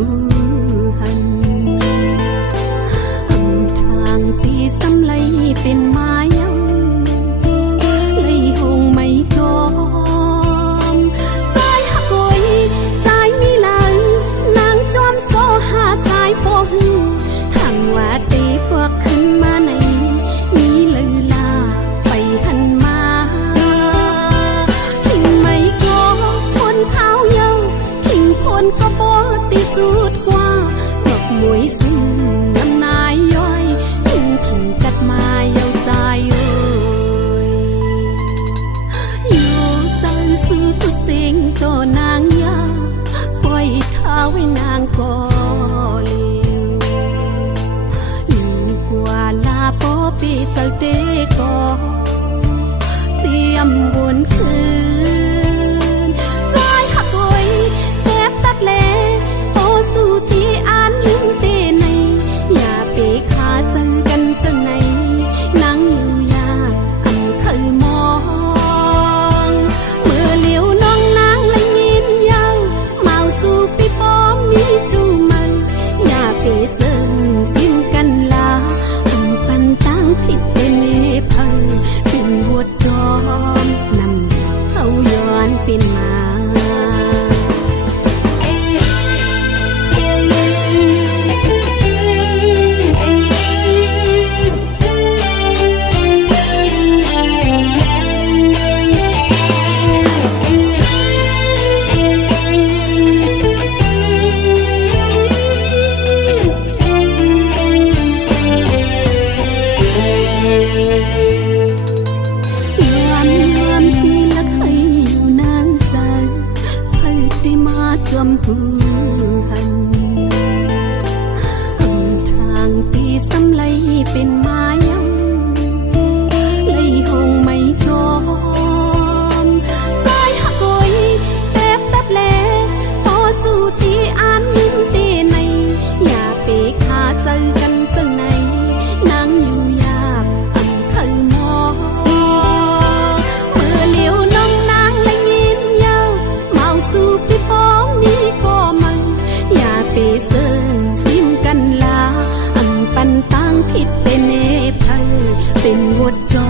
ผู้หันหนทางตีสำไลเป็นไม้ยังไลหงไม่จอมใจหักโอยใจมีหลังนางจอมโซหาใจโปหึงทางว่าตีพวกขึ้นมาในมีลือลาไปหันมาทิ้งไม่ก็คนเท้าเยาทิ้งคนก็บ่ตีสุดกว่าดอกมวยซึ่งน้ำนายย้อยทิ้งกัดมาเยาใจเอ้ยอยู่ใจสู้สุดสิ่งตัวนางยาห้อยเท้าให้นางก่อเลี้ยวอยู่กว่าลาโปปีเจ้าเด็กก่อเตรียมบนคืนใจหักโอยเก็บตัดเล่โตสู่ที่อ่านลืมเตในอย่าไปขาเจอกันจังไหนนั่งอยู่ยากอันเคยมองเมื่อเลี้ยวน้องนางและยินยาวเมาสู่ปีปอมมีจูมันอย่าไปเสิ่งซิมกันลาอันปันตั้งผิดเป็นเนเพอเป็นบทจอมนำอยากเข้าย้อนเป็นมาจอมผู้หันหนทางตีสำไลเป็นไม้ยังไลหงไม่จอมใจหักโอยเต็บตัดเล่พอสู่ที่อ่านลืมเตในอย่าไปขาเจอกันจังไหนนางอยู่ยากอันเคยมองเมื่อเลี้ยวน้องนางและยินยาวเมาสู่พี่ปอมีก็มันอย่าไปเสิ่งซิมกันลาอันปันตั้งผิดเป็นเนเพอเป็นบทจอ